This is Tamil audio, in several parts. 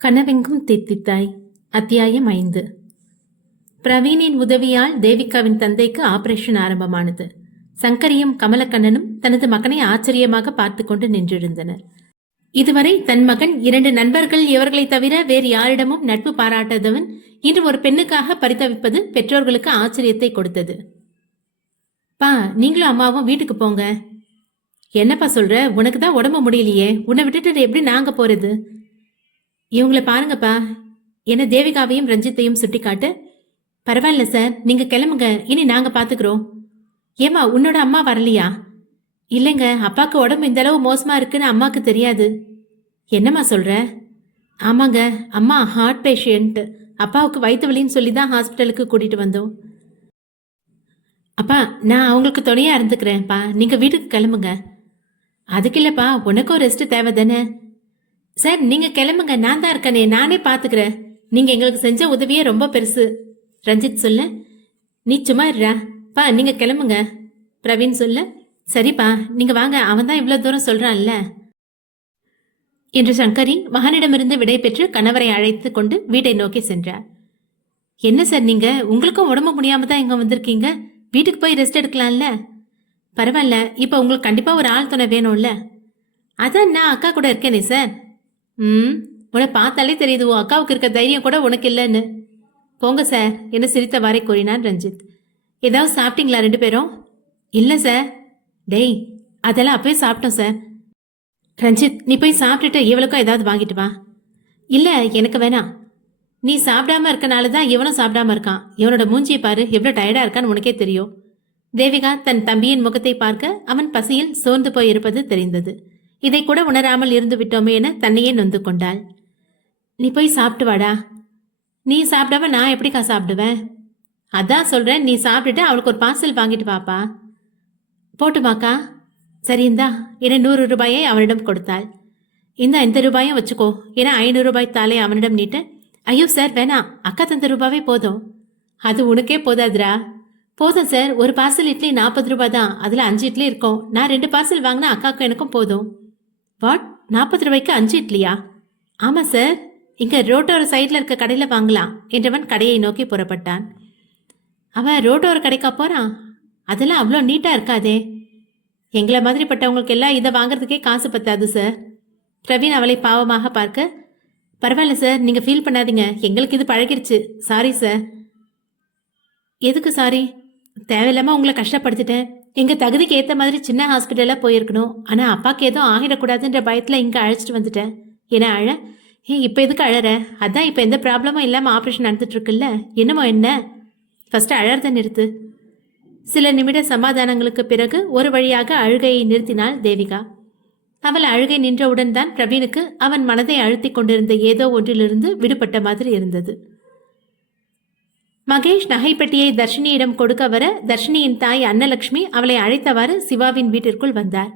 கனவெங்கும் தித்தித்தாய். அத்தியாயம் 5. பிரவீனின் உதவியால் தேவிகாவின் தந்தைக்கு ஆபரேஷன் ஆரம்பமானது. சங்கரியும் கமலக்கண்ணனும் தனது மகனை ஆச்சரியமாக பார்த்து கொண்டு நின்றிருந்தனர். இதுவரை தன் மகன் 2 நண்பர்கள் இவர்களை தவிர வேறு யாரிடமும் நட்பு பாராட்டாதவன் இன்று ஒரு பெண்ணுக்காக பரிதவிப்பது பெற்றோர்களுக்கு ஆச்சரியத்தை கொடுத்தது. பா, நீங்களும் அம்மாவும் வீட்டுக்கு போங்க. என்னப்பா சொல்ற? உனக்கு தான் உடம்பு முடியலையே, உன்னை விட்டுட்டு எப்படி நாங்க போறது? இவங்கள பாருங்கப்பா, என்ன தேவிகாவையும் ரஞ்சித்தையும் சுட்டி காட்டு. பரவாயில்ல சார், நீங்க கிளம்புங்க, இனி நாங்க பாத்துக்கிறோம். ஏமா, உன்னோட அம்மா வரலையா? இல்லைங்க, அப்பாவுக்கு உடம்பு இந்த அளவு மோசமா இருக்குன்னு அம்மாக்கு தெரியாது. என்னம்மா சொல்ற? ஆமாங்க, அம்மா ஹார்ட் பேஷண்ட். அப்பாவுக்கு வயிற்று வலின்னு சொல்லி தான் ஹாஸ்பிட்டலுக்கு கூட்டிட்டு வந்தோம். அப்பா, நான் அவங்களுக்கு துணையா இருந்துக்கிறேன்ப்பா, நீங்க வீட்டுக்கு கிளம்புங்க. அதுக்கு இல்லப்பா, உனக்கும் ரெஸ்ட் தேவை தானே. சார், நீங்க கிளம்புங்க, நான் தான் இருக்கனே, நானே பாத்துக்கிறேன். நீங்க எங்களுக்கு செஞ்ச உதவியே ரொம்ப பெருசு. ரஞ்சித் சொல்ல. நீ சும்மா இருடா பா, நீங்க கிளம்புங்க. பிரவீன் சொல்ல. சரிப்பா, நீங்க வாங்க, அவன் தான் இவ்வளவு தூரம் சொல்றான்ல என்று சங்கரி மகனிடமிருந்து விடை பெற்று கணவரை அழைத்து கொண்டு வீட்டை நோக்கி சென்றார். என்ன சார், நீங்க உங்களுக்கும் உடம்பு முடியாம தான் இங்க வந்திருக்கீங்க, வீட்டுக்கு போய் ரெஸ்ட் எடுக்கலாம்ல. பரவாயில்ல, இப்ப உங்களுக்கு கண்டிப்பா ஒரு ஆள் துணை வேணும்ல. அதான் நான் அக்கா கூட இருக்கேனே சார். உன்னை பார்த்தாலே தெரியுது, உன் அக்காவுக்கு இருக்க தைரியம் கூட உனக்கு இல்லைன்னு. போங்க சார் என்ன சிரித்தவாறே கூறினான் ரஞ்சித். ஏதாவது சாப்பிட்டீங்களா 2 பேரும்? இல்லை சார். டேய், அதெல்லாம் அப்பவே சாப்பிட்டோம் சார். ரஞ்சித், நீ போய் சாப்பிட்டுட்டு இவளுக்கும் ஏதாவது வாங்கிட்டு வா. இல்லை, எனக்கு வேணாம். நீ சாப்பிடாம இருக்கனால தான் இவனும் சாப்பிடாம இருக்கான். இவனோட மூஞ்சியை பாரு, எவ்வளோ டயர்டா இருக்கான்னு உனக்கே தெரியும். தேவிகா தன் தம்பியின் முகத்தை பார்க்க அவன் பசியில் சோர்ந்து போய் இருப்பது தெரிந்தது. இதை கூட உணராமல் இருந்து விட்டோமே என தன்னையே நொந்து கொண்டாள். நீ போய் சாப்பிட்டு வாடா. நீ சாப்பிடாம நான் எப்படிக்கா சாப்பிடுவேன்? அதான் சொல்றேன், நீ சாப்பிட்டுட்டு அவளுக்கு ஒரு பார்சல் வாங்கிட்டு வாப்பா. போட்டுமாக்கா? சரி, இந்தா என 100 ரூபாயை அவனிடம் கொடுத்தாள். இந்த ரூபாயும் வச்சுக்கோ என 500 ரூபாய் தாளை அவனிடம் நீட்ட. ஐயோ சார், வேணாம், அக்கா தந்த ரூபாவே போதும். அது உனக்கே போதாதுரா. போதும் சார், ஒரு பார்சல் இட்லி 40 ரூபாய் தான், அதுல 5 இட்லி இருக்கும். நான் 2 பார்சல் வாங்கினா அக்காவுக்கும் எனக்கும் போதும். வாட், 40 ரூபாய்க்கு 5 இட்லியா? ஆமா சார், இங்க ரோட்டோர சைட்ல இருக்க கடையில வாங்கலாம் என்றவன் கடையை நோக்கி புறப்பட்டான். அவன் ரோட்டோர கடைக்கா போறான்? அதெல்லாம் அவ்வளோ நீட்டா இருக்காதே. எங்களை மாதிரி பட்டவங்களுக்கு எல்லாம் இதை வாங்குறதுக்கே காசு பத்தாது சார். பிரவீன் அவளை பாவமாக பார்க்க. பரவாயில்ல சார், நீங்க ஃபீல் பண்ணாதீங்க, எங்களுக்கு இது பழகிருச்சு. Sorry sir. எதுக்கு சாரி? தேவையில்லாம உங்களை கஷ்டப்படுத்திட்டேன். எங்க தகுதிக்கு ஏத்த மாதிரி சின்ன ஹாஸ்பிட்டலா போயிருக்கணும். ஆனா அப்பாக்கு எதுவும் ஆகிடக்கூடாதுன்ற பயத்துல இங்க அழைச்சிட்டு வந்துட்டேன். ஏன்னா அழ. இப்ப எதுக்கு அழற? அதான் இப்ப எந்த ப்ராப்ளமும் இல்லாம ஆப்ரேஷன் நடந்துட்டு இருக்குல்ல, என்னமோ என்ன. ஃபர்ஸ்ட் அழறத நிறுத்து. சில நிமிட சமாதானங்களுக்கு பிறகு ஒரு வழியாக அழுகையை நிறுத்தினாள் தேவிகா. அவள் அழுகை நின்றவுடன் தான் பிரவீனுக்கு அவன் மனதை அழுத்தி கொண்டிருந்த ஏதோ ஒன்றிலிருந்து விடுபட்ட மாதிரி இருந்தது. மகேஷ் நகைப்பெட்டியை தர்ஷினியிடம் கொடுக்க வர தர்ஷினியின் தாய் அன்னலட்சுமி அவளை அழைத்தவாறு சிவாவின் வீட்டிற்குள் வந்தார்.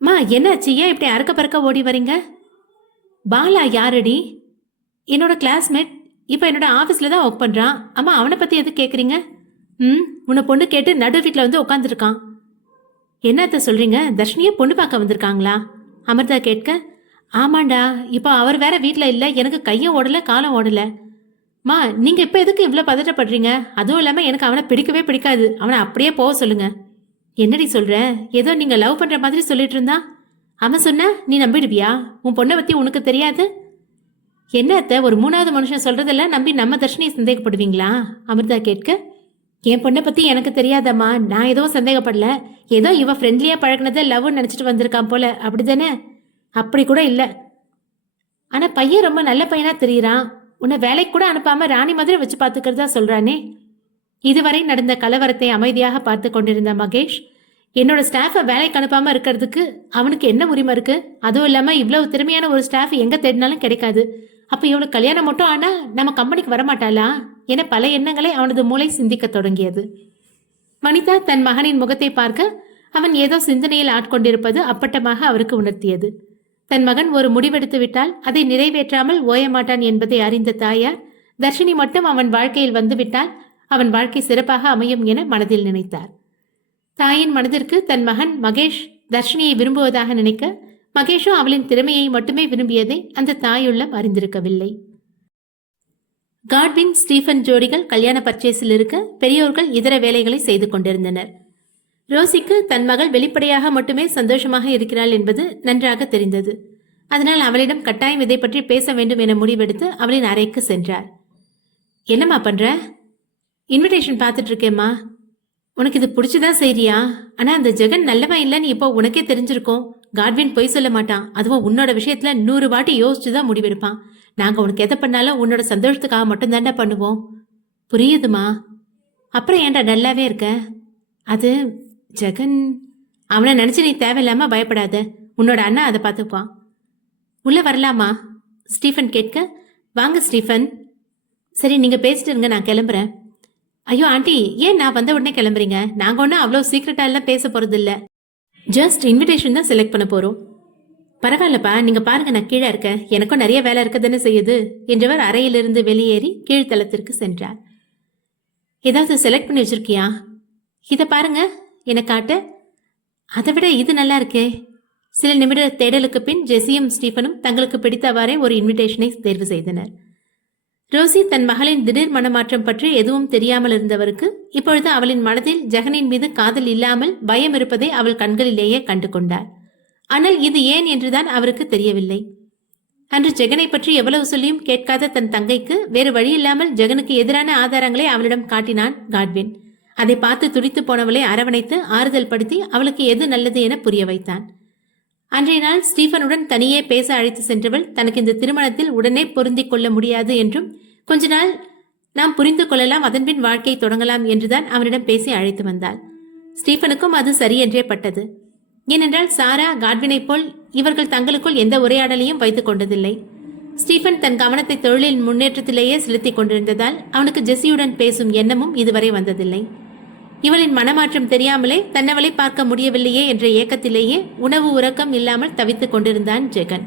மா, என்னாச்சு? ஏன் இப்படி அறக்க பறக்க ஓடி வரீங்க? பாலா யாரடி? என்னோட கிளாஸ்மேட், இப்போ என்னோட ஆஃபீஸில் தான் ஒர்க் பண்ணுறான். அம்மா, அவனை பற்றி எது கேட்குறீங்க? உன்னை பொண்ணு கேட்டு நடு வீட்டில் வந்து உட்காந்துருக்கான். என்னத்த சொல்கிறீங்க? தர்ஷினியை பொண்ணு பார்க்க வந்திருக்காங்களா? அமிர்தா கேட்க. ஆமாண்டா, இப்போ அவர் வேற வீட்டில் இல்லை, எனக்கு கையும் ஓடலை காலம் ஓடலை. மா, நீங்கள் இப்போ எதுக்கு இவ்வளோ பதட்டப்படுறீங்க? அதுவும் இல்லாமல் எனக்கு அவனை பிடிக்கவே பிடிக்காது. அவனை அப்படியே போக சொல்லுங்க. என்னடி சொல்கிற? ஏதோ நீங்கள் லவ் பண்ணுற மாதிரி சொல்லிட்டு இருந்தா. அவன் சொன்ன நீ நம்பிடுவியா? உன் பொண்ணை பற்றி உனக்கு தெரியாது? என்னத்த, ஒரு 3வது மனுஷன் சொல்கிறதெல்லாம் நம்பி நம்ம தர்ஷினியை சந்தேகப்படுவீங்களா? அமிர்தா கேட்க. என் பொண்ணை பற்றி எனக்கு தெரியாதம்மா, நான் எதுவும் சந்தேகப்படல. ஏதோ இவன் ஃப்ரெண்ட்லியாக பழகினதை லவ்னு நினச்சிட்டு வந்திருக்கான் போல, அப்படி தானே? அப்படி கூட இல்லை. ஆனால் பையன் ரொம்ப நல்ல பையனாக தெரியுறான். உன்னை வேலைக்கு கூட அனுப்பாம ராணி மாதிரி வச்சு பார்த்துக்கிறதா சொல்றானே. இதுவரை நடந்த கலவரத்தை அமைதியாக பார்த்து கொண்டிருந்த மகேஷ், என்னோட ஸ்டாஃபை வேலைக்கு அனுப்பாம இருக்கிறதுக்கு அவனுக்கு என்ன உரிமை இருக்கு? அதுவும் இல்லாம இவ்வளவு திறமையான ஒரு ஸ்டாஃப் எங்க தேடினாலும் கிடைக்காது. அப்ப இவனுக்கு கல்யாணம் மட்டும் ஆனா நம்ம கம்பெனிக்கு வரமாட்டாளா என பல எண்ணங்களை அவனது மூளை சிந்திக்க தொடங்கியது. வனிதா தன் மகனின் முகத்தை பார்க்க அவன் ஏதோ சிந்தனையில் ஆட்கொண்டிருப்பது அப்பட்டமாக அவருக்கு உணர்த்தியது. தன் மகன் ஒரு முடிவெடுத்து விட்டால் அதை நிறைவேற்றாமல் ஓயமாட்டான் என்பதை அறிந்த தாயார், தர்ஷினி மட்டும் அவன் வாழ்க்கையில் வந்துவிட்டால் அவன் வாழ்க்கை சிறப்பாக அமையும் என மனதில் நினைத்தார். தாயின் மனதிற்கு தன் மகன் மகேஷ் தர்ஷினியை விரும்புவதாக நினைக்க மகேஷும் அவளின் திறமையை மட்டுமே விரும்பியதை அந்த தாயுள்ளம் அறிந்திருக்கவில்லை. காட்வின் ஸ்டீஃபன் ஜோடிகள் கல்யாண பர்ச்சேஸில் இருக்க பெரியோர்கள் இதர வேலைகளை செய்து கொண்டிருந்தனர். ரோசிக்கு தன் மகள் வெளிப்படையாக மட்டுமே சந்தோஷமாக இருக்கிறாள் என்பது நன்றாக தெரிந்தது. அதனால் அவளிடம் கட்டாயம் இதை பற்றி பேச வேண்டும் என முடிவெடுத்து அவளின் அறைக்கு சென்றார். என்னம்மா பண்ற? இன்விடேஷன் பார்த்துட்டு இருக்கேம்மா. உனக்கு இது பிடிச்சதான் செய்றியா? ஆனா அந்த ஜெகன் நல்லவன் இல்லைன்னு இப்போ உனக்கே தெரிஞ்சிருக்கோம். காட்வின் பொய் சொல்ல மாட்டான். அதுவும் உன்னோட விஷயத்துல 100 வாட்டி யோசிச்சுதான் முடிவெடுப்பான். நாங்க உனக்கு எதை பண்ணாலும் உன்னோட சந்தோஷத்துக்காக மட்டும்தாண்டா பண்ணுவோம். புரியுதுமா? அப்புறம் ஏன்டா நல்லாவே இருக்க? அது ஜெகன், அவனை நினைச்சு நீ தேவையில்லாம பயப்படாத. உன்னோட அண்ணா அதை பார்த்துப்பான். உள்ள வரலாமா? ஸ்டீஃபன் கேட்க, வாங்க ஸ்டீஃபன். சரி, நீங்க பேசிட்டு இருங்க, நான் கிளம்புறேன். ஐயோ ஆண்டி, ஏன் நான் வந்த உடனே கிளம்புறீங்க? நாங்க ஒன்றும் அவ்வளோ சீக்கிரட்டா எல்லாம் பேச போறது இல்ல. ஜஸ்ட் இன்விடேஷன் தான் செலக்ட் பண்ண போறோம். பரவாயில்லப்பா, நீங்க பாருங்க, நான் கீழே இருக்கேன். எனக்கும் நிறைய வேலை இருக்கதானே செய்யுது என்றவர் அறையிலிருந்து வெளியேறி கீழ்த்தளத்திற்கு சென்றார். ஏதாவது செலக்ட் பண்ணி வச்சிருக்கியா? இதை பாருங்க, என காட்ட. அதை விட இது நல்லா இருக்கே. சில நிமிட தேடலுக்கு பின் ஜெசியும் ஸ்டீஃபனும் தங்களுக்கு பிடித்தவாறே ஒரு இன்விடேஷனை தேர்வு செய்தனர். ரோசி தன் மகளின் திடீர் மனமாற்றம் பற்றி எதுவும் தெரியாமல் இருந்தவருக்கு இப்பொழுது அவளின் மனதில் ஜெகனின் மீது காதல் இல்லாமல் பயம் இருப்பதை அவள் கண்களிலேயே கண்டு கொண்டார். ஆனால் இது ஏன் என்றுதான் அவருக்கு தெரியவில்லை. அன்று ஜெகனை பற்றி எவ்வளவு சொல்லியும் கேட்காத தன் தங்கைக்கு வேறு வழியில்லாமல் ஜெகனுக்கு எதிரான ஆதாரங்களை அவளிடம் காட்டினான் காட்வின். அதை பார்த்து துடித்து போனவளை அரவணைத்து ஆறுதல் படுத்தி அவளுக்கு எது நல்லது என புரிய வைத்தான். அன்றைய நாள் ஸ்டீஃபனுடன் தனியே பேச அழைத்து சென்றவள் தனக்கு இந்த திருமணத்தில் உடனே பொருந்திக் கொள்ள முடியாது என்றும் கொஞ்ச நாள் நாம் புரிந்து கொள்ளலாம், அதன்பின் வாழ்க்கையை தொடங்கலாம் என்றுதான் அவனிடம் பேசி அழைத்து வந்தாள். ஸ்டீஃபனுக்கும் அது சரியென்றே பட்டது. ஏனென்றால் சாரா காட்வினை போல் இவர்கள் தங்களுக்குள் எந்த உரையாடலையும் வைத்துக் கொண்டதில்லை. ஸ்டீஃபன் தன் கவனத்தை தொழிலின் முன்னேற்றத்திலேயே செலுத்திக் கொண்டிருந்ததால் அவனுக்கு ஜெசியுடன் பேசும் எண்ணமும் இதுவரை வந்ததில்லை. இவளின் மனமாற்றம் தெரியாமலே தன்னவளை பார்க்க முடியவில்லையே என்ற ஏக்கத்திலேயே உணவு உறக்கம் இல்லாமல் தவித்துக் கொண்டிருந்தான் ஜெகன்.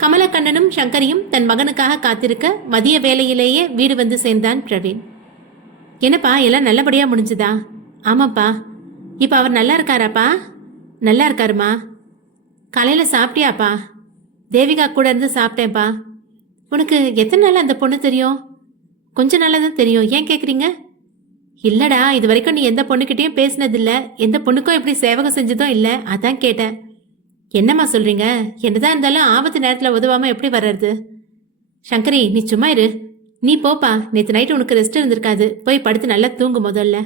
கமலக்கண்ணனும் சங்கரியும் தன் மகனுக்காக காத்திருக்க மதிய வேளையிலேயே வீடு வந்து சேர்ந்தான் பிரவீன். என்னப்பா, எல்லாம் நல்லபடியா முடிஞ்சுதா? ஆமாப்பா. இப்ப அவர் நல்லா இருக்காராப்பா? நல்லா இருக்காருமா. காலையில சாப்பிட்டியாப்பா? தேவிகா கூட இருந்து சாப்பிட்டேன்ப்பா. உனக்கு எத்தனை நாள் அந்த பொண்ணு தெரியும்? கொஞ்ச நாளா தான் தெரியும். ஏன் கேக்குறீங்க? இல்லடா, இது வரைக்கும் நீ எந்த பொண்ணுகிட்டயும் பேசினதில்ல, எந்த பொண்ணுக்கும் எப்படி சேவகம் செஞ்சதும் இல்ல, அதான் கேட்டேன். என்னம்மா சொல்றீங்க? என்னதான் இருந்தாலும் ஆபத்து நேரத்துல உதவாம எப்படி வர்றது? சங்கரி, நீ சும்மா இரு. நீ போப்பா, நேற்று நைட்டு உனக்கு ரெஸ்ட் இருந்திருக்காது, போய் படுத்து நல்லா தூங்கு முதல்ல.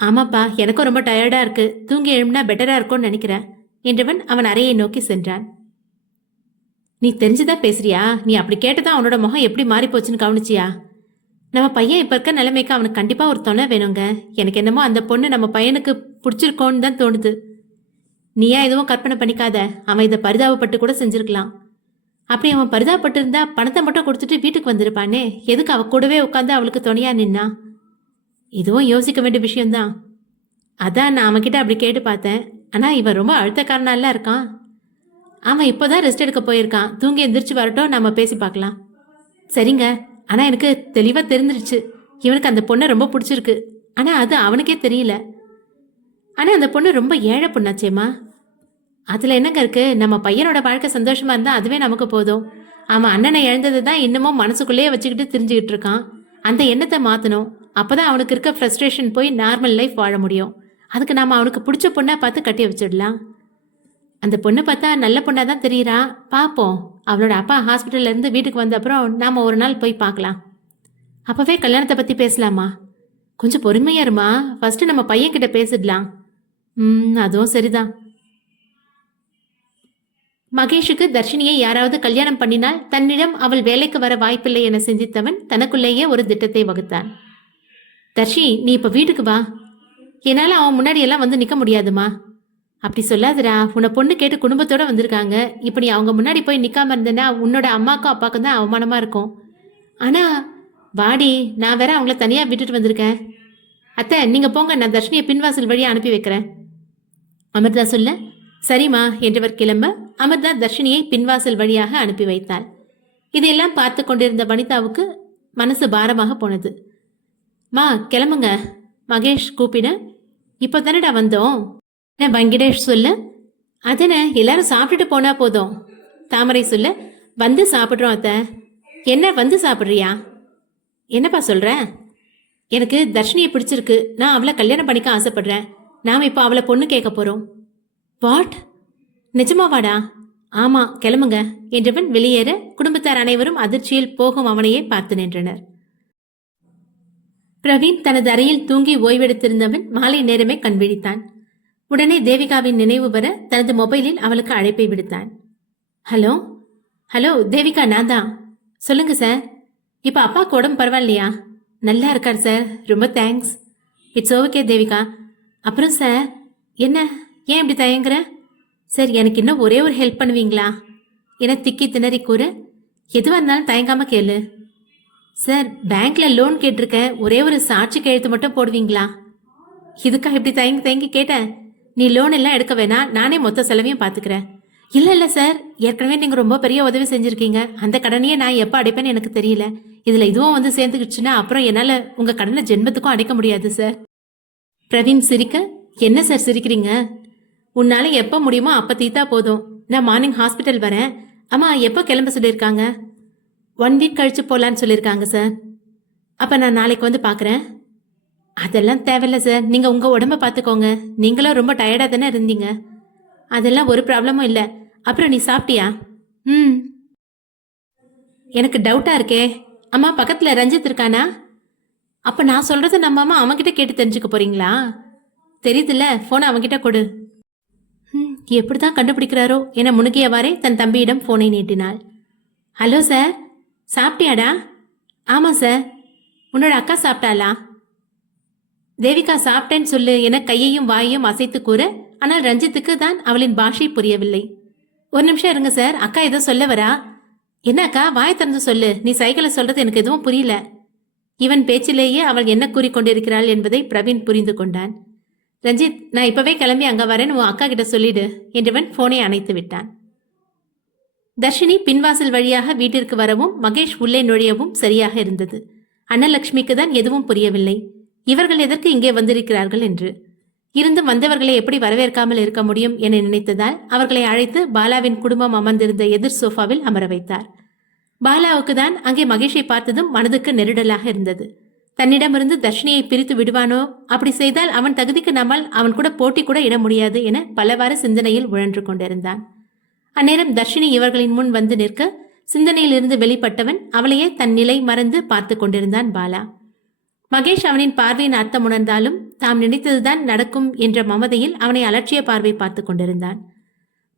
ஆமாப்பா, எனக்கும் ரொம்ப டயர்டா இருக்கு, தூங்கி எழும்பினா பெட்டரா இருக்கும்னு நினைக்கிறேன் என்றவன் அவன் அறையை நோக்கி சென்றான். நீ தெரிஞ்சுதான் பேசுறியா? நீ அப்படி கேட்டதான் அவனோட முகம் எப்படி மாறி போச்சுன்னு கவனிச்சியா? நம்ம பையன் இப்ப இருக்க நிலைமைக்கு அவனுக்கு கண்டிப்பா ஒரு துணை வேணுங்க. எனக்கு என்னமோ அந்த பொண்ணு நம்ம பையனுக்கு பிடிச்சிருக்கோன்னு தான் தோணுது. நீயா எதுவும் கற்பனை பண்ணிக்காத. அவன் இதை பரிதாபப்பட்டு கூட செஞ்சிருக்கலாம். அப்படி அவன் பரிதாபப்பட்டு இருந்தா பணத்தை மட்டும் கொடுத்துட்டு வீட்டுக்கு வந்திருப்பானே. எதுக்கு அவ கூடவே உட்காந்து அவளுக்கு துணையா நின்னா? இதுவும் யோசிக்க வேண்டிய விஷயம்தான். அதான் நான் அவன்கிட்ட அப்படி கேட்டு பார்த்தேன். ஆனா இவன் ரொம்ப அழுத்தக்காரனால இருக்கான். அவன் இப்போதான் ரெஸ்ட் எடுக்க போயிருக்கான். தூங்கி எந்திரிச்சு வரட்டும், நம்ம பேசி பார்க்கலாம். சரிங்க. ஆனா எனக்கு தெளிவா தெரிஞ்சிருச்சு, இவனுக்கு அந்த பொண்ணை ரொம்ப பிடிச்சிருக்கு. ஆனா அது அவனுக்கே தெரியல. ஆனா அந்த பொண்ணு ரொம்ப ஏழை பொண்ணாச்சேம்மா. அதுல என்னங்க இருக்கு? நம்ம பையனோட வாழ்க்கை சந்தோஷமா இருந்தா அதுவே நமக்கு போதும். அவன் அண்ணனை இழந்தது தான் இன்னமும் மனசுக்குள்ளேயே வச்சுக்கிட்டு தெரிஞ்சுக்கிட்டு இருக்கான். அந்த எண்ணத்தை மாத்தணும். அப்பதான் அவனுக்கு இருக்க ஃப்ரஸ்ட்ரேஷன் போய் நார்மல் லைஃப் வாழ முடியும். அதுக்கு நாம அவனுக்கு பிடிச்ச பொண்ணா பார்த்து கட்டி வச்சிடலாம். அந்த பொண்ணு பார்த்தா நல்ல பொண்ணா தான் தெரியுறா. பாப்போம். அவளோட அப்பா ஹாஸ்பிட்டல்ல இருந்து வீட்டுக்கு வந்த அப்புறம் நாம ஒரு நாள் போய் பார்க்கலாம். அப்பவே கல்யாணத்தை பத்தி பேசலாமா? கொஞ்சம் பொறுமையா இருமா. ஃபர்ஸ்ட் நம்ம பையன் கிட்ட பேசிடலாம். அதுவும் சரிதான். மகேஷுக்கு தர்ஷினியை யாராவது கல்யாணம் பண்ணினால் தன்னிடம் அவள் வேலைக்கு வர வாய்ப்பில்லை என சிந்தித்தவன் தனக்குள்ளேயே ஒரு திட்டத்தை வகுத்தான். தர்ஷி, நீ இப்ப வீட்டுக்கு வா. என்னால அவன் முன்னாடி எல்லாம் வந்து நிக்க முடியாதுமா. அப்படி சொல்லாதடா. உன்னை பொண்ணு கேட்டு குடும்பத்தோட வந்திருக்காங்க. இப்ப நீ அவங்க முன்னாடி போய் நிக்காம இருந்தேன்னா உன்னோட அம்மாக்கும் அப்பாக்கும் தான் அவமானமா இருக்கும். ஆனா வாடி, நான் வேற அவங்கள தனியா விட்டுட்டு வந்திருக்கேன். அத்தை, நீங்க போங்க, நான் தர்ஷினியை பின்வாசல் வழியா அனுப்பி வைக்கிறேன். அமிர்தா சொல்ல, சரிம்மா என்றவர் கிளம்ப அமிர்தா தர்ஷினியை பின்வாசல் வழியாக அனுப்பி வைத்தாள். இதையெல்லாம் பார்த்து கொண்டிருந்த வனிதாவுக்கு மனசு பாரமாக போனது. மா கிளம்புங்க, மகேஷ் கூப்பிட. இப்போ தானடா வந்தோம் வெங்கடேஷ் சொல்ல. அதன எல்லாரும் சாப்பிட்டுட்டு போனா போதும். தாமரை சொல்ல, வந்து சாப்பிட்றோம் அத்தை. என்ன வந்து சாப்பிட்றியா? என்னப்பா சொல்ற? எனக்கு தர்ஷினியை பிடிச்சிருக்கு. நான் அவளை கல்யாணம் பண்ணிக்க ஆசைப்படுறேன். நாம இப்போ அவளை பொண்ணு கேட்க போறோம். வாட்? நிஜமாவாடா? ஆமா, கிளம்புங்க என்றவன் வெளியேற குடும்பத்தார் அனைவரும் அதிர்ச்சியில் போகும் அவனையே பார்த்து நின்றனர். பிரவீன் தனது அறையில் தூங்கி ஓய்வெடுத்திருந்தவன் மாலை நேரமே கண் விழித்தான். உடனே தேவிகாவின் நினைவு வர தனது மொபைலில் அவளுக்கு அழைப்பை விடுத்தான். ஹலோ ஹலோ தேவிகா, நான் தான். சொல்லுங்க சார். இப்போ அப்பாவுக்கு உடம்பு பரவாயில்லையா? நல்லா இருக்கார் சார், ரொம்ப தேங்க்ஸ். It's okay Devika. அப்புறம் சார், என்ன ஏன் இப்படி தயங்குற? சார், எனக்கு இன்னும் ஒரே ஒரு ஹெல்ப் பண்ணுவீங்களா? என திக்கி திணறி கூற, எதுவாக இருந்தாலும் தயங்காம கேளு. சார், பேங்க்ல லோன் கேட்டிருக்கேன். ஒரே ஒரு சாட்சி கையெழுத்து மட்டும் போடுவீங்களா? இதுக்கா இப்படி தயங்கி தயங்கி கேட்டேன்? நீ லோன் எல்லாம் எடுக்க வேணாம், நானே மொத்த செலவையும் பார்த்துக்கிறேன். இல்லை சார், ஏற்கனவே நீங்கள் ரொம்ப பெரிய உதவி செஞ்சுருக்கீங்க. அந்த கடனையே நான் எப்போ அடைப்பேன்னு எனக்கு தெரியல. இதில் இதுவும் வந்து சேர்ந்துக்கிடுச்சுன்னா அப்புறம் என்னால் உங்கள் கடனை ஜென்மத்துக்கும் அடைக்க முடியாது சார். பிரவீன் சிரிக்க, என்ன சார் சிரிக்கிறீங்க? உன்னால எப்போ முடியுமோ அப்போ தீத்தா போதும். நான் மார்னிங் ஹாஸ்பிட்டல் வரேன். அம்மா எப்போ கிளம்ப சொல்லியிருக்காங்க? 1 வீக் கழிச்சு போகலான்னு சொல்லியிருக்காங்க சார். அப்போ நான் நாளைக்கு வந்து பார்க்குறேன். அதெல்லாம் தேவையில்ல சார், நீங்கள் உங்கள் உடம்ப பார்த்துக்கோங்க. நீங்களும் ரொம்ப டயர்டாக தானே இருந்தீங்க. அதெல்லாம் ஒரு ப்ராப்ளமும் இல்லை. அப்புறம் நீ சாப்பிட்டியா? எனக்கு டவுட்டாக இருக்கே. அம்மா, பக்கத்தில் ரஞ்சித் இருக்கானா? அப்போ நான் சொல்கிறத நம்பாம அவன்கிட்ட கேட்டு தெரிஞ்சுக்க போறீங்களா? தெரியுதுல்ல, ஃபோனை அவன்கிட்ட கொடு. எப்படி தான் கண்டுபிடிக்கிறாரோ என முணுகியவாறே தன் தம்பியிடம் ஃபோனை நீட்டினாள். Hello sir, சாப்பிட்டியாடா? ஆமாம் சார். உன்னோட அக்கா சாப்பிட்டாளா? தேவிகா சாப்பிட்டேன்னு சொல்லு என கையையும் வாயையும் அசைத்து கூற, ஆனால் ரஞ்சித்துக்கு தான் அவளின் பாஷை புரியவில்லை. ஒரு நிமிஷம் இருங்க சார், அக்கா ஏதோ சொல்ல வரா. என்ன அக்கா, வாய் திறந்து சொல்லு. நீ சைக்கிளை சொல்றது எனக்கு எதுவும் புரியல. இவன் பேச்சிலேயே அவள் என்ன கூறிக்கொண்டிருக்கிறாள் என்பதை பிரவீன் புரிந்து கொண்டான். ரஞ்சித், நான் இப்பவே கிளம்பி அங்க வரேன்னு உன் அக்கா கிட்ட சொல்லிடு என்றவன் போனை அணைத்து விட்டான். தர்ஷினி பின்வாசல் வழியாக வீட்டிற்கு வரவும் மகேஷ் உள்ளே நுழையவும் சரியாக இருந்தது. அன்னலட்சுமிக்கு தான் எதுவும் புரியவில்லை. இவர்கள் எதற்கு இங்கே வந்திருக்கிறார்கள் என்று. இருந்தும் வந்தவர்களை எப்படி வரவேற்காமல் இருக்க முடியும் என நினைத்ததால் அவர்களை அழைத்து பாலாவின் குடும்பம் அமர்ந்திருந்த எதிர் சோஃபாவில் அமர வைத்தார். பாலாவுக்கு தான் அங்கே மகேஷை பார்த்ததும் மனதுக்கு நெருடலாக இருந்தது. தன்னிடமிருந்து தர்ஷினியை பிரித்து விடுவானோ? அப்படி செய்தால் அவன் தகுதிக்கு நம்மால் அவன் கூட போட்டி கூட இட முடியாது என பலவாறு சிந்தனையில் உழன்று கொண்டிருந்தான். அந்நேரம் தர்ஷினி இவர்களின் முன் வந்து நிற்க சிந்தனையிலிருந்து வெளிப்பட்டவன் அவளையே தன் நிலை மறந்து பார்த்து கொண்டிருந்தான் பாலா. மகேஷ் அவனின் பார்வையின் அர்த்தம் உணர்ந்தாலும் தாம் நினைத்ததுதான் நடக்கும் என்ற மமதையில் அவனை அலட்சிய பார்வை பார்த்து கொண்டிருந்தான்.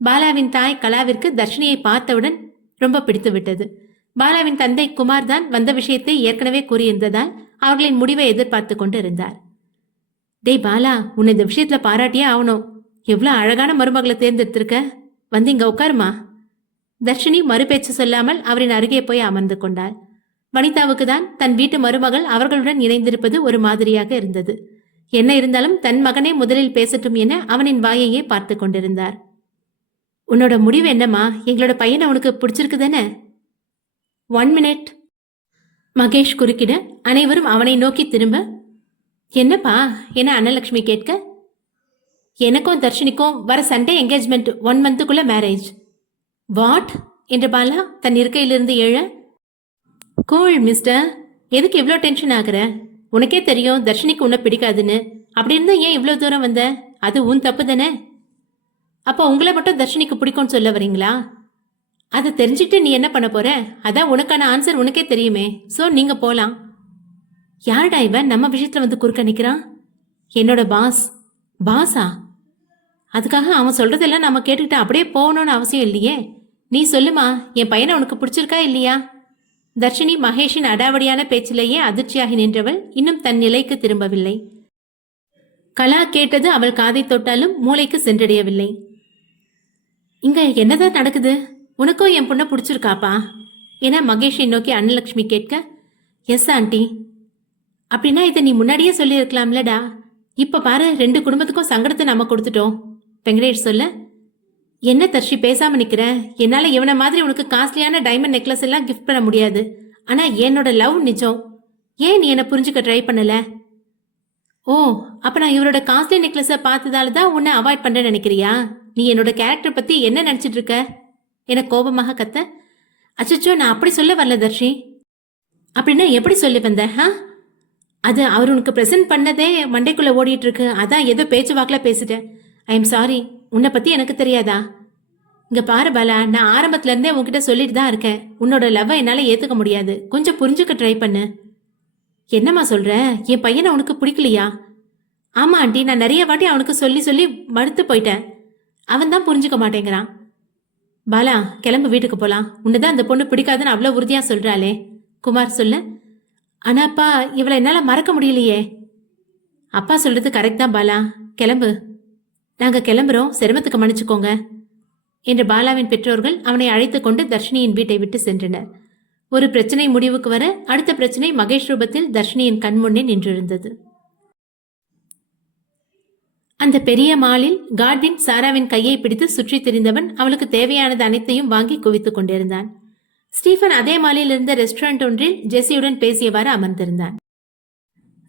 பாலாவின் தாய் கலாவிற்கு தர்ஷினியை பார்த்தவுடன் ரொம்ப பிடித்து விட்டது. பாலாவின் தந்தை குமார் தான் வந்த விஷயத்தை ஏற்கனவே கூறியிருந்ததால் அவர்களின் முடிவை எதிர்பார்த்து கொண்டு இருந்தார். டேய் பாலா, உன்னை இந்த விஷயத்துல பாராட்டியே ஆகணும். எவ்வளவு அழகான மருமகளை தேர்ந்தெடுத்திருக்க. வந்து இங்க உட்காருமா. தர்ஷினி மறுபேச்சு சொல்லாமல் அவரின் அருகே போய் அமர்ந்து கொண்டாள். வனிதாவுக்கு தான் தன் வீட்டு மருமகள் அவர்களுடன் இணைந்திருப்பது ஒரு மாதிரியாக இருந்தது. என்ன இருந்தாலும் தன் மகனே முதலில் பேசட்டும் என அவனின் வாயையே பார்த்து கொண்டிருந்தார். உன்னோட முடிவு என்னம்மா? எங்களோட பையனை உனக்கு பிடிச்சிருக்கு தானே? 1 மினிட். மகேஷ் குறுக்கிட அனைவரும் அவனை நோக்கி திரும்ப, என்னப்பா என அன்னலட்சுமி கேட்க, எனக்கும் தர்ஷினிக்கும் வர சண்டே என்கேஜ்மெண்ட், 1 மந்த்துக்குள்ள மேரேஜ். வாட் என்ற பாலா தன் இருக்கையிலிருந்து எழ, கூல் மிஸ்டர், எதுக்கு இவ்வளோ டென்ஷன் ஆகுற? உனக்கே தெரியும் தர்ஷினிக்கு உன்னை பிடிக்காதுன்னு. அப்படி இருந்தா ஏன் இவ்வளோ தூரம் வந்த? அது உன் தப்பு தானே. அப்போ உங்களை மட்டும் தர்ஷினிக்கு பிடிக்கும்னு சொல்ல வரீங்களா? அதை தெரிஞ்சுட்டு நீ என்ன பண்ண போற? அதான் உனக்கான ஆன்சர் உனக்கே தெரியுமே. ஸோ நீங்க போலாம். யாருடா இவன் நம்ம விஷயத்துல வந்து குறுக்க நிற்கிறான்? என்னோட பாஸ். பாஸா? அதுக்காக அவன் சொல்றதெல்லாம் நம்ம கேட்டுக்கிட்டு அப்படியே போகணும்னு அவசியம் இல்லையே. நீ சொல்லுமா, என் பையனை உனக்கு பிடிச்சிருக்கா இல்லையா? தர்ஷினி மகேஷின் அடாவடியான பேச்சிலேயே அதிர்ச்சியாகி நின்றவள் இன்னும் தன் நிலைக்கு திரும்பவில்லை. கலா கேட்டது அவள் காதை தொட்டாலும் மூளைக்கு சென்றடையவில்லை. இங்க என்னதான் நடக்குது? உனக்கும் என் பொண்ணை பிடிச்சிருக்காப்பா என மகேஷை நோக்கி அன்னலட்சுமி கேட்க, எஸ் ஆண்டி. அப்படின்னா இதை நீ முன்னாடியே சொல்லியிருக்கலாம்லடா. இப்ப பாரு, 2 குடும்பத்துக்கும் சங்கடத்தை நம்ம கொடுத்துட்டோம். வெங்கடேஷ் சொல்ல, என்ன தர்ஷி பேசாம நிக்கிற? என்னால இவனை மாதிரி உனக்கு காஸ்ட்லியான டைமண்ட் நெக்லஸ் எல்லாம் கிஃப்ட் பண்ண முடியாது. ஆனா என்னோட லவ் நிஜம். ஏன் நீ என்ன புரிஞ்சுக்க ட்ரை பண்ணல? ஓ, அப்ப நான் இவரோட காஸ்ட்லி நெக்லஸை பார்த்ததால தான் உன்னை அவாய்ட் பண்றேன்னு நினைக்கிறியா? நீ என்னோட கேரக்டர் பத்தி என்ன நினைச்சிட்டு இருக்க? என கோபமாக கத்த, அச்சச்சோ நான் அப்படி சொல்ல வரல தர்ஷி. அப்படின்னா எப்படி சொல்லி வந்த? அது அவர் உனக்கு ப்ரெசென்ட் பண்ணதே மண்டைக்குள்ள ஓடிட்டு இருக்கு. அதான் ஏதோ பேச்சுவாக்கில் பேசிட்டேன். I am sorry. உன்னை பத்தி எனக்கு தெரியாதா? இங்க பாரு பாலா, நான் ஆரம்பத்துல இருந்தே உன்கிட்ட சொல்லிட்டு தான் இருக்கேன். உன்னோட லவ்வை என்னால ஏத்துக்க முடியாது. கொஞ்சம் புரிஞ்சுக்க ட்ரை பண்ணு. என்னம்மா சொல்ற? என் பையனை உனக்கு பிடிக்கலையா? ஆமா ஆண்டி, நான் நிறைய வாட்டி அவனுக்கு சொல்லி சொல்லி மறுத்து போயிட்டேன். அவன் தான் புரிஞ்சுக்க மாட்டேங்கிறான். பாலா, கிளம்பு, வீட்டுக்கு போலாம். உன்னதான் அந்த பொண்ணு பிடிக்காதுன்னு அவ்வளோ உறுதியா சொல்றாளே. குமார் சொல்ல, ஆனாப்பா இவளை என்னால மறக்க முடியலையே. அப்பா சொல்றது கரெக்ட் தான் பாலா, கிளம்பு. நாங்க கிளம்புறோம், சிரமத்துக்கு மன்னிச்சுக்கோங்க என்று பாலாவின் பெற்றோர்கள் அவனை அழைத்து கொண்டு தர்ஷினியின் வீட்டை விட்டு சென்றனர். ஒரு பிரச்சனை முடிவுக்கு வர அடுத்த பிரச்சனை மகேஷ் ரூபத்தில் தர்ஷினியின் கண்முன்னே நின்றிருந்தது. அந்த பெரிய மாலில் காட்வின் சாராவின் கையை பிடித்து சுற்றி திரிந்தவன் அவளுக்கு தேவையானது அனைத்தையும் வாங்கி குவித்துக் கொண்டிருந்தான். ஸ்டீஃபன் அதே மாலில் இருந்த ரெஸ்டாரண்ட் ஒன்றில் ஜெஸியுடன் பேசியவாறு அமர்ந்திருந்தான்.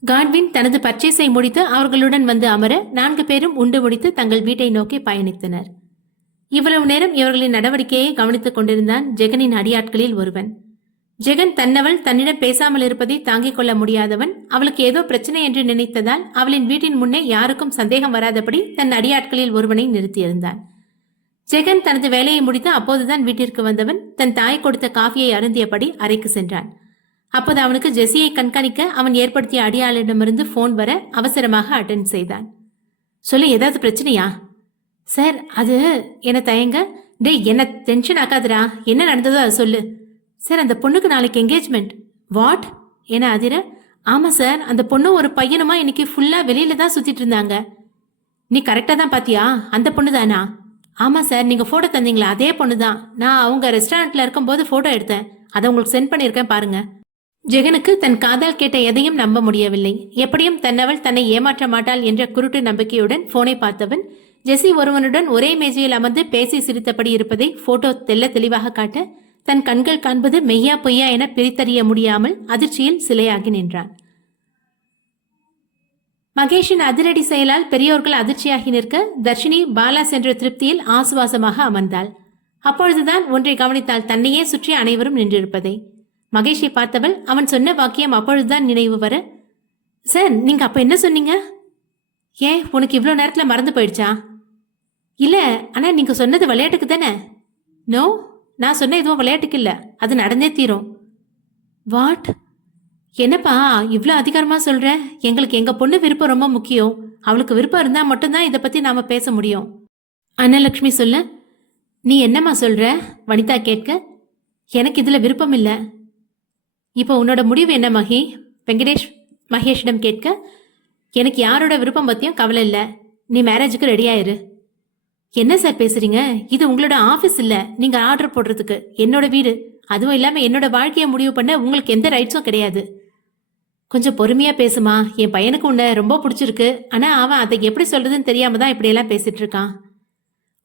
காட்வின் தனது பர்ச்சேஸை முடித்து அவர்களுடன் வந்து அமர 4 பேரும் உண்டு முடித்து தங்கள் வீட்டை நோக்கி பயணித்தனர். இவ்வளவு நேரம் இவர்களின் நடவடிக்கையை கவனித்துக் கொண்டிருந்தான் ஜெகனின் அடியாட்களில் ஒருவன். ஜெகன் தன்னவள் தன்னிடம் பேசாமல் இருப்பதை தாங்கிக் கொள்ள முடியாதவன். அவளுக்கு ஏதோ பிரச்சனை என்று நினைத்ததால் அவளின் வீட்டின் முன்னே யாருக்கும் சந்தேகம் வராதபடி தன் அடியாட்களில் ஒருவனை நிறுத்தியிருந்தான். ஜெகன் தனது வேலையை முடித்து அப்போதுதான் வீட்டிற்கு வந்தவன் தன் தாய் கொடுத்த காஃபியை அருந்தியபடி அறைக்கு சென்றான். அப்போது அவனுக்கு ஜெஸியை கண்காணிக்க அவன் ஏற்படுத்திய அடியாளிடமிருந்து போன் வர அவசரமாக அட்டென்ட் செய்தான். சொல்லு, ஏதாவது பிரச்சனையா? சார், அது என்ன தயங்க. டேய், என்ன டென்ஷன் ஆக்காதரா. என்ன நடந்ததோ அதை சொல்லு. சார், அந்த பொண்ணுக்கு நாளைக்கு என்கேஜ்மெண்ட். வாட் என அதிர, ஆமா சார், அந்த பொண்ணு ஒரு பையனுமா இன்னைக்கு ஃபுல்லா வெளியில தான் சுத்திட்டு இருந்தாங்க. நீ கரெக்டா தான் பாத்தியா? அந்த பொண்ணு தானா? ஆமா சார், நீங்க போட்டோ தந்தீங்களா அதே பொண்ணு தான். நான் அவங்க ரெஸ்டாரண்ட்ல இருக்கும்போது போட்டோ எடுத்தேன். அதை உங்களுக்கு சென்ட் பண்ணிருக்கேன் பாருங்க. ஜெகனுக்கு தன் காதால் கேட்ட எதையும் நம்ப முடியவில்லை. எப்படியும் தன்னவள் தன்னை ஏமாற்ற மாட்டாள் என்ற குருட்டு நம்பிக்கையுடன் போனை பார்த்தவன் ஜெஸி ஒருவனுடன் ஒரே மேஜையில் அமர்ந்து பேசி சிரித்தபடி இருப்பதை போட்டோ தெல்ல தெளிவாக காட்ட தன் கண்கள் காண்பது மெய்யா பொய்யா என பிரித்தறிய முடியாமல் அதிர்ச்சியில் சிலையாகி நின்றான். மகேஷின் அதிரடி செயலால் பெரியோர்கள் அதிர்ச்சியாகி நிற்க தர்ஷினி பாலா சென்ற திருப்தியில் ஆசுவாசமாக அமர்ந்தாள். அப்பொழுதுதான் ஒன்றை கவனித்தாள், தன்னையே சுற்றி அனைவரும் நின்றிருப்பதை. மகேஷை பார்த்தவள் அவன் சொன்ன வாக்கியம் அப்பொழுதுதான் நினைவு வர, சார், நீங்க அப்ப என்ன சொன்னீங்க? ஏன், உனக்கு இவ்வளோ நேரத்துல மறந்து போயிடுச்சா? இல்ல, ஆனா நீங்க சொன்னது விளையாட்டுக்கு தானே? நோ, நான் சொன்ன எதுவும் விளையாட்டுக்கு இல்ல, அது நடந்தே தீரும். வாட்? என்னப்பா இவ்வளோ அதிகாரமா சொல்ற? எங்களுக்கு எங்க பொண்ணு விருப்பம் ரொம்ப முக்கியம். அவளுக்கு விருப்பம் இருந்தா மட்டும்தான் இதை பத்தி நாம பேச முடியும். அன்னலட்சுமி சொல்ல, நீ என்னம்மா சொல்ற? வனிதா கேட்க, எனக்கு இதுல விருப்பம் இல்ல. இப்போ உன்னோட முடிவு என்ன மகி? வெங்கடேஷ் மகேஷிடம் கேட்க, எனக்கு யாரோட விருப்பம் பத்தியும் கவலை இல்லை. நீ மேரேஜுக்கு ரெடியாயிரு. என்ன சார் பேசுறீங்க? இது உங்களோட ஆஃபீஸ் இல்ல, நீங்க ஆர்டர் போடுறதுக்கு. என்னோட வீடு. அதுவும் இல்லாம என்னோட வாழ்க்கையை முடிவு பண்ண உங்களுக்கு எந்த ரைட்ஸும் கிடையாது. கொஞ்சம் பொறுமையா பேசுமா. என் பையனுக்கு உன்னை ரொம்ப பிடிச்சிருக்கு. ஆனா அவன் அதை எப்படி சொல்றதுன்னு தெரியாம தான் இப்படியெல்லாம் பேசிட்டு இருக்கான்.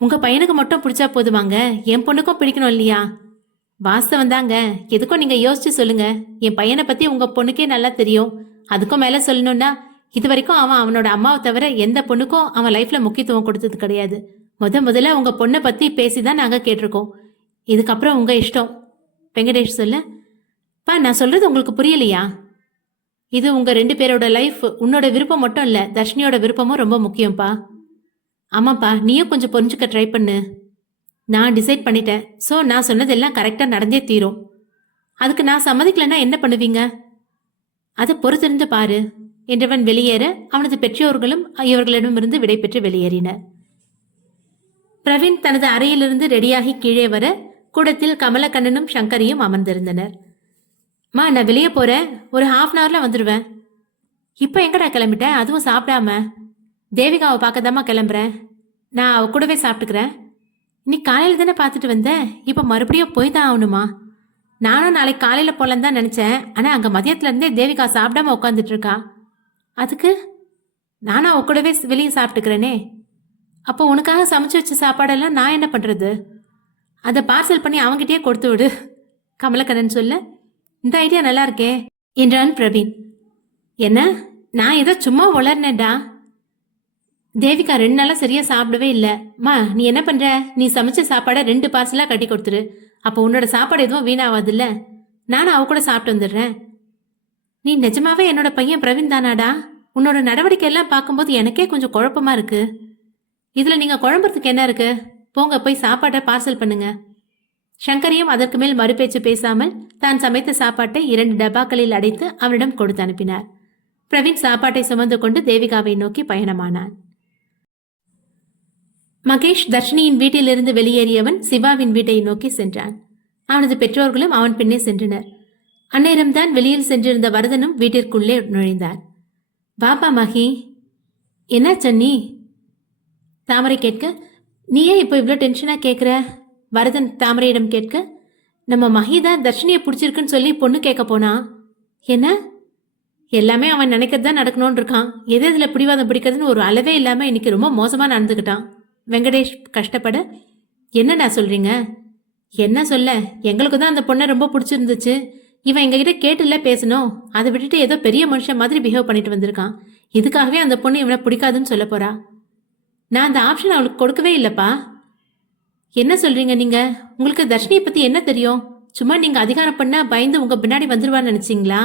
உங்க பையனுக்கு மட்டும் பிடிச்சா போதுமாங்க, என் பொண்ணுக்கும் பிடிக்கணும் இல்லையா? வாஸ்தவம் தாங்க. எதுக்கும் நீங்க யோசிச்சு சொல்லுங்க. என் பையனை பத்தி உங்க பொண்ணுக்கே நல்லா தெரியும். அதுக்கும் மேல சொல்லணும்னா, இது வரைக்கும் அவன் அவனோட அம்மாவை தவிர எந்த பொண்ணுக்கும் அவன் லைஃப்ல முக்கியத்துவம் கொடுத்தது கிடையாது. முதல்ல உங்க பொண்ணை பத்தி பேசிதான் நாங்க கேட்டிருக்கோம். இதுக்கப்புறம் உங்க இஷ்டம். வெங்கடேஷ் சொல்ல, பா, நான் சொல்றது உங்களுக்கு புரியலையா? இது உங்க 2 பேரோட லைஃப். உன்னோட விருப்பம் மட்டும் இல்ல, தர்ஷினியோட விருப்பமும் ரொம்ப முக்கியம்ப்பா. ஆமாப்பா, நீயும் கொஞ்சம் புரிஞ்சுக்க ட்ரை பண்ணு. நான் டிசைட் பண்ணிட்டேன். ஸோ நான் சொன்னதெல்லாம் கரெக்டா நடந்தே தீரும். அதுக்கு நான் சம்மதிக்கலன்னா என்ன பண்ணுவீங்க? அதை பொறுத்திருந்து பாரு என்றவன் வெளியேற அவனது பெற்றோர்களும் இவர்களிடமிருந்து விடைபெற்று வெளியேறினர். பிரவீன் தனது அறையிலிருந்து ரெடியாகி கீழே வர கூடத்தில் கமலக்கண்ணனும் சங்கரியும் அமர்ந்திருந்தனர். மா, நான் வெளியே போறேன், ஒரு ½ அன் ஹவர்ல வந்துடுவேன். இப்போ எங்கடா கிளம்பிட்ட? அதுவும் சாப்பிடாம? தேவிகாவை பார்க்கதாம்மா கிளம்புறேன். நான் அவ கூடவே சாப்பிட்டுக்கிறேன். இன்னைக்கு காலையில் தானே பார்த்துட்டு வந்தேன், இப்போ மறுபடியும் போய் தான் ஆகணுமா? நானும் நாளைக்கு காலையில் போலன்னு தான் நினச்சேன். ஆனால் அங்கே மதியத்துலேருந்தே தேவிகா சாப்பிடாம உட்காந்துட்டு இருக்கா. அதுக்கு நானும் அவ கூடவே வெளியே சாப்பிட்டுக்கிறேனே. அப்போ உனக்காக சமைச்சு வச்ச சாப்பாடெல்லாம் நான் என்ன பண்ணுறது? அதை பார்சல் பண்ணி அவங்ககிட்டயே கொடுத்து விடு, கமலக்கண்ணன் சொல்ல. இந்த ஐடியா நல்லா இருக்கே என்றான் பிரவீன். என்ன, நான் ஏதோ சும்மா உளர்னேடா. தேவிகா 2 நாளா சரியா சாப்பிடவே இல்ல. மா நீ என்ன பண்ற? நீ சமைச்ச சாப்பாடை 2 பார்சலா கட்டி கொடுத்துரு. அப்போ உன்னோட சாப்பாடு எதுவும் வீணாவாதுல்ல. நானும் அவ கூட சாப்பிட்டு வந்துடுறேன். நீ நிஜமாவே என்னோட பையன் பிரவீன் தானாடா? உன்னோட நடவடிக்கை எல்லாம் பார்க்கும்போது எனக்கே கொஞ்சம் குழப்பமா இருக்கு. இதுல நீங்க குழம்புறதுக்கு என்ன இருக்கு? போங்க போய் சாப்பாட்டை பார்சல் பண்ணுங்க. சங்கரியும் அதற்கு மேல் மறுபேச்சு பேசாமல் தான் சமைத்த சாப்பாட்டை 2 டப்பாக்களில் அடைத்து அவனிடம் கொடுத்து அனுப்பினார். பிரவீன் சாப்பாட்டை சுமந்து கொண்டு தேவிகாவை நோக்கி பயணமானான். மகேஷ் தர்ஷினியின் வீட்டிலிருந்து வெளியேறியவன் சிவாவின் வீட்டை நோக்கி சென்றான். அவனது பெற்றோர்களும் அவன் பின்னே சென்றனர். அந்நேரம்தான் வெளியில் சென்றிருந்த வரதனும் வீட்டிற்குள்ளே நுழைந்தார். பாப்பா மகி, என்ன சன்னி? தாமரை கேட்க, நீயே இப்போ இவ்வளோ டென்ஷனா கேட்குற? வரதன் தாமரையிடம் கேட்க, நம்ம மகிதான் தர்ஷினியை பிடிச்சிருக்குன்னு சொல்லி பொண்ணு கேட்க போனா. என்ன? எல்லாமே அவன் நினைக்கிறதா நடக்கணும்னு இருக்கான். எது இதில் பிடிவாதம் பிடிக்கிறதுன்னு ஒரு அளவே இல்லாமல் இன்னைக்கு ரொம்ப மோசமாக நடந்துக்கிட்டான். வெங்கடேஷ் கஷ்டப்பட, என்னடா சொல்றீங்க? என்ன சொல்ல, எங்களுக்கு தான் அந்த பொண்ணை ரொம்ப பிடிச்சிருந்துச்சு. இவன் எங்ககிட்ட கேட்டுல பேசணும். அதை விட்டுட்டு ஏதோ பெரிய மனுஷன் மாதிரி பிஹேவ் பண்ணிட்டு வந்திருக்கான். இதுக்காகவே அந்த பொண்ணு இவனை பிடிக்காதுன்னு சொல்ல போறா. நான் அந்த ஆப்ஷன் அவளுக்கு கொடுக்கவே இல்லப்பா. என்ன சொல்றீங்க நீங்க? உங்களுக்கு தர்ஷினியை பத்தி என்ன தெரியும்? சும்மா நீங்க அதிகாரம் பண்ணா பயந்து உங்க பின்னாடி வந்துருவான்னு நினைச்சீங்களா?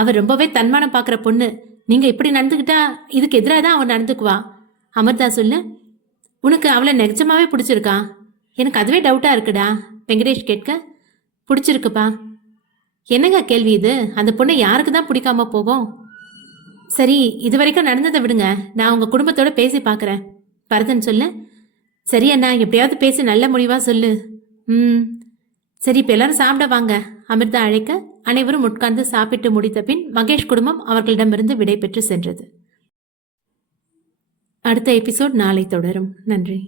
அவர் ரொம்பவே தன்மானம் பாக்குற பொண்ணு. நீங்க இப்படி நடந்துக்கிட்டா இதுக்கு எதிராக தான் அவன் நடந்துக்குவா. அமிர்தா சொல்லு, உனக்கு அவளை நிஜமாவே பிடிச்சிருக்கா? எனக்கு அதுவே டவுட்டா இருக்குடா. வெங்கடேஷ் கேட்க, பிடிச்சிருக்குப்பா. என்னங்க கேள்வி இது? அந்த பொண்ணை யாருக்கு தான் பிடிக்காம போகும்? சரி, இது வரைக்கும் நடந்ததை விடுங்க. நான் உங்க குடும்பத்தோட பேசி பார்க்குறேன். பரதன் சொல்ல, சரி அண்ணா, எப்படியாவது பேசி நல்ல முடிவா சொல்லு. சரி, இப்போ எல்லாரும் சாப்பிட வாங்க. அமிர்தா அழைக்க அனைவரும் உட்கார்ந்து சாப்பிட்டு முடித்த பின் மகேஷ் குடும்பம் அவர்களிடமிருந்து விடை பெற்று சென்றது. அடுத்த எபிசோட் நாளை தொடரும். நன்றி.